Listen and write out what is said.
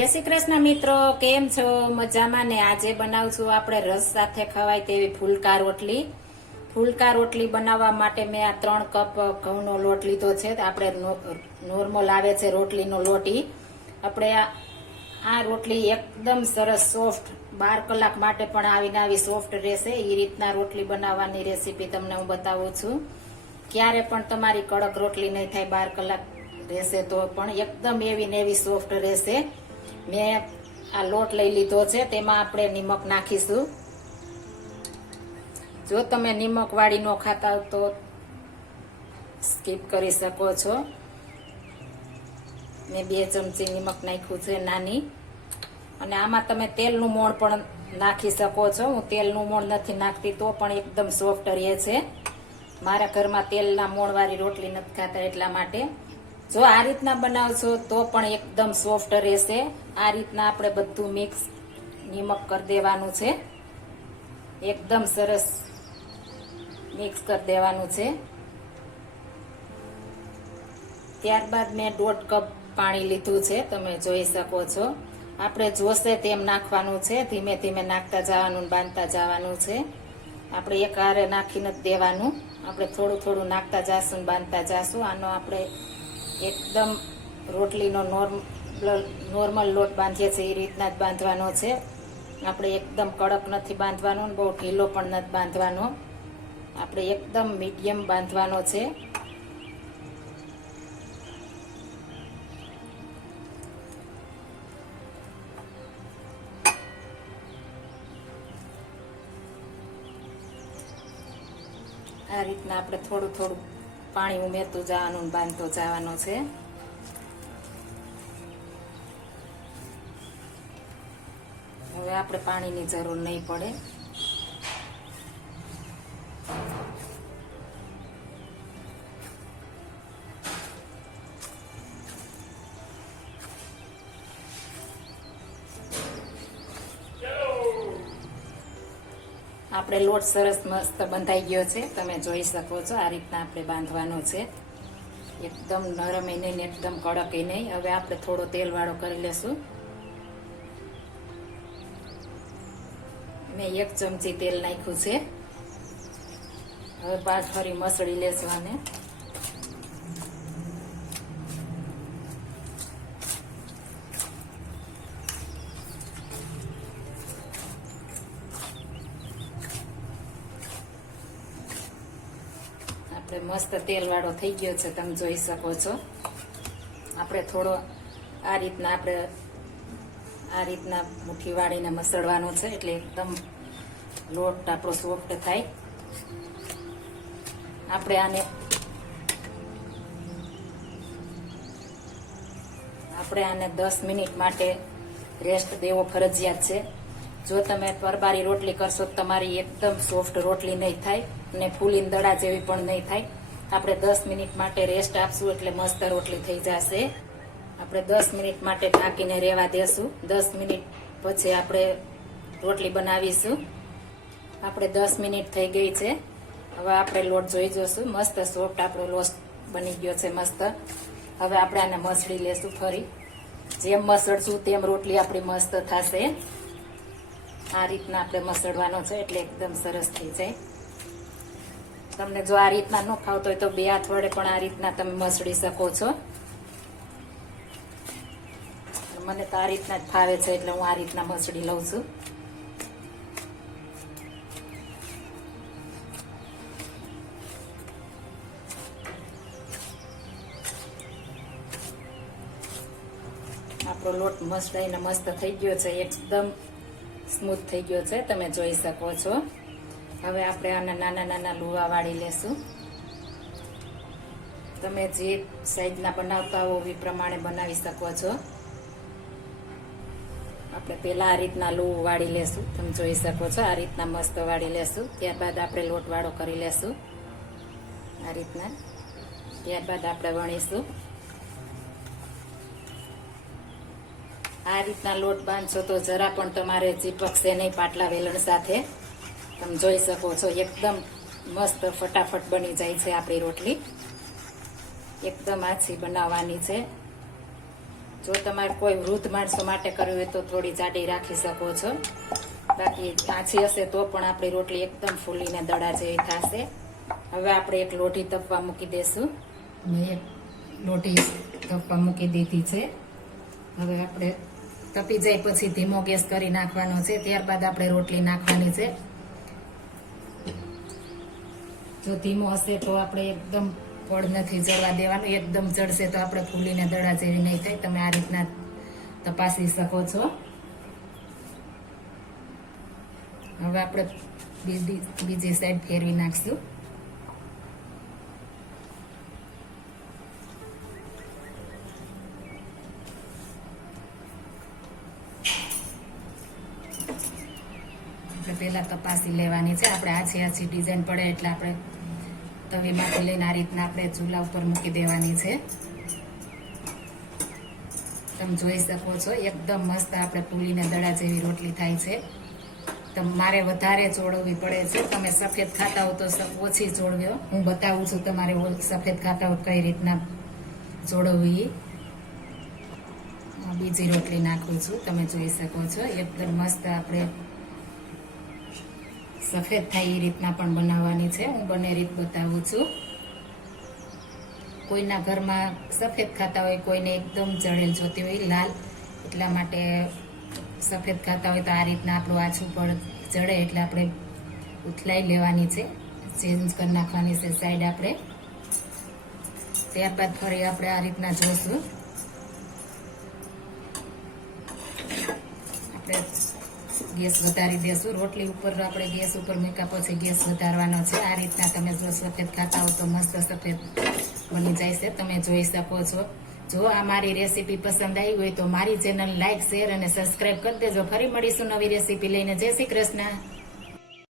જય શ્રી કૃષ્ણ મિત્રો, કેમ છો? મજામાં ને આજે બનાવશું આપણે રસ સાથે ખવાય તેવી ફૂલકા રોટલી. ફૂલકા રોટલી બનાવવા માટે મેં આ ત્રણ કપ ઘઉંનો લોટ લીધો છે. આપણે નોર્મલ આવે છે રોટલીનો લોટ. આપણે આ રોટલી એકદમ સરસ સોફ્ટ, બાર કલાક માટે પણ આવીને આવી સોફ્ટ રહેશે. એ રીતના રોટલી બનાવવાની રેસીપી તમને હું બતાવું છું. ક્યારે પણ તમારી કડક રોટલી નહીં થાય, બાર કલાક રહેશે તો પણ એકદમ એવી ને એવી સોફ્ટ રહેશે. મેં આ લોટ લઈ લીધો છે, તેમાં આપણે નિમક નાખીશું. જો તમે નિમક વાળી ન ખાતા તો સ્કીપ કરી શકો છો. મેં બે ચમચી નિમક નાખ્યું છે નાની. અને આમાં તમે તેલનું મોણ પણ નાખી શકો છો. હું તેલનું મોણ નથી નાખતી, તો પણ એકદમ સોફ્ટ રહે છે. મારા ઘરમાં તેલના મોણવાળી રોટલી નથી ખાતા એટલા માટે. જો આ રીતના બનાવશો તો પણ એકદમ સોફ્ટ રહેશે. આ રીતના આપણે બધું મિક્સ નિમક કરી દેવાનું છે. એકદમ સરસ મિક્સ કરી દેવાનું છે. ત્યારબાદ મેં દોઢ કપ પાણી લીધું છે, તમે જોઈ શકો છો. આપણે જોશે તેમ નાખવાનું છે, ધીમે ધીમે નાખતા જવાનું, બાંધતા જવાનું છે. આપણે એક હારે નાખી નથી દેવાનું. આપણે થોડું થોડું નાખતા જાશું બાંધતા જાશું. આનો આપણે એકદમ રોટલીનો નોર્મલ નોર્મલ લોટ બાંધીએ છીએ, એ રીતના જ બાંધવાનો છે. આપણે એકદમ કડક નથી બાંધવાનો બહુ ઢીલો પણ નથી બાંધવાનો. આપણે એકદમ મીડિયમ બાંધવાનો છે. આ રીતના આપણે થોડું થોડું પાણી ઉમેરતું જવાનું બાંધતો જવાનો છે. હવે આપણે પાણીની જરૂર નહીં પડે. આપણે લોટ સરસ મસ્ત બંધાઈ ગયો છે. તમે જોઈ શકો છો આ રીતના આપણે બાંધવાનો છે. એકદમ નરમ એ નહીં એકદમ કડક એ નહીં. હવે આપણે થોડો તેલવાળો કરી લેશું. મેં એક ચમચી તેલ નાખ્યું છે. હવે પાછ ફરી મસળી લેશું આને. આપણે મસ્ત તેલ વાળો થઈ ગયો છે, તમે જોઈ શકો છો. આપણે થોડો આ રીતના આપણે આ રીતના મુઠ્ઠી વાળીને મસળવાનો છે, એટલે એકદમ લોટ આપણો સોફ્ટ થાય. આપણે આને આપણે આને દસ મિનિટ માટે રેસ્ટ દેવો ફરજિયાત છે. જો તમે પરબારી રોટલી કરશો તો તમારી એકદમ સોફ્ટ રોટલી નહીં થાય અને ફૂલીને દડા જેવી પણ નહીં થાય. આપણે દસ મિનિટ માટે રેસ્ટ આપશું એટલે મસ્ત રોટલી થઈ જશે. આપણે દસ મિનિટ માટે ઢાંકીને રહેવા દેશું. દસ મિનિટ પછી આપણે રોટલી બનાવીશું. આપણે દસ મિનિટ થઈ ગઈ છે. હવે આપણે લોટ જોઈ જોશું. મસ્ત સોફ્ટ આપણો લોટ બની ગયો છે મસ્ત. હવે આપણે આને મસળી લેશું ફરી. જેમ મસળશું તેમ રોટલી આપણી મસ્ત થશે. આ રીતના આપણે મસળવાનો છે એટલે એકદમ સરસ થઈ જાય. તમને જો આ રીતના ન ખાવતો હોય તો બે હાથ વડે પણ આ રીતના તમે મસળી શકો છો. મને તો આ રીતના જ ફાવે છે એટલે હું આ રીતના મસળી લઉં છું. આપણો લોટ મસળાઈને મસ્ત થઈ ગયો છે. એકદમ સ્મૂથ થઈ ગયો છે, તમે જોઈ શકો છો. હવે આપણે આના નાના નાના લુવા વાળી લેશું. તમે જે સાઈઝના બનાવતા હોવ એ પ્રમાણે બનાવી શકો છો. આપણે પહેલા આ રીતના લુવું વાળી લેશું, તમે જોઈ શકો છો. આ રીતના મસ્ત વાળી લેશું. ત્યારબાદ આપણે લોટવાળો કરી લેશું. આ રીતના. ત્યારબાદ આપણે વણીશું. આ રીતના લોટ બાંધશો તો જરા પણ તમારે ચીપકશે નહીં પાટલા વેલણ સાથે. તમે જોઈ શકો છો, એકદમ મસ્ત ફટાફટ બની જાય છે આપણી રોટલી. એકદમ આછી બનાવવાની છે. જો તમારે કોઈ વૃદ્ધ માણસો માટે કરવી હોય તો થોડી જાડી રાખી શકો છો. બાકી આછી હશે તો પણ આપણી રોટલી એકદમ ફૂલીને દડા જેવી થશે. હવે આપણે એક લોઢી તપવા મૂકી દેશું. મેં એક લોઢી તપવા મૂકી દીધી છે. હવે આપણે તપી જાય પછી ધીમો ગેસ કરી નાખવાનો છે. ત્યારબાદ આપણે રોટલી નાખવાની છે. જો ધીમો હશે તો આપણે એકદમ પડ નથી જળવા દેવાનું. એકદમ ચડશે તો આપણે ફૂલીને દડા જેવી નહીં થાય. તમે આ રીતના તપાસી શકો છો. હવે આપણે બીજી સાઈડ ફેરવી નાખશું. આપણે પહેલા તપાસી લેવાની છે. આપણે આછી આછી ડિઝાઇન પડે એટલે આપણે તવીમાંથી લઈને આ રીતના આપણે ચૂલા ઉપર મૂકી દેવાની છે. તમે જોઈ શકો છો, એકદમ મસ્ત આપણે પુલીને દડા જેવી રોટલી થાય છે. તો મારે વધારે ચોળવવી પડે છે. તમે સફેદ ખાતા હો તો ઓછી ચોળવ્યો. હું બતાવું છું તમારે સફેદ ખાતા હો કઈ રીતના ચોળવવી. બીજી રોટલી નાખું છું. તમે જોઈ શકો છો. એકદમ મસ્ત આપણે સફેદ થાય એ રીતના પણ બનાવવાની છે. હું બંને રીત બતાવું છું. કોઈના ઘરમાં સફેદ ખાતા હોય, કોઈને એકદમ જળેલ જોતી હોય, લાલ. એટલા માટે સફેદ ખાતા હોય તો આ રીતના આપણું આછું પણ જળે એટલે આપણે ઉથલાઈ લેવાની છે. ચેન્જ કરી નાખવાની છે સાઈડ આપણે. ત્યારબાદ ફરી આપણે આ રીતના જોશું. આપણે ગેસ વધારી દેશું. રોટલી ઉપર આપણે ગેસ ઉપર મૂક્યા પછી ગેસ વધારવાનો છે. આ રીતના તમે જો સફેદ ખાતા હો તો મસ્ત સફેદ બની જાય છે. તમે જોઈ શકો છો. જો આ મારી રેસીપી પસંદ આવી હોય તો મારી ચેનલ લાઇક શેર અને સબસ્ક્રાઇબ કરી દેજો. ફરી મળીશું નવી રેસીપી લઈને. જય શ્રી કૃષ્ણ.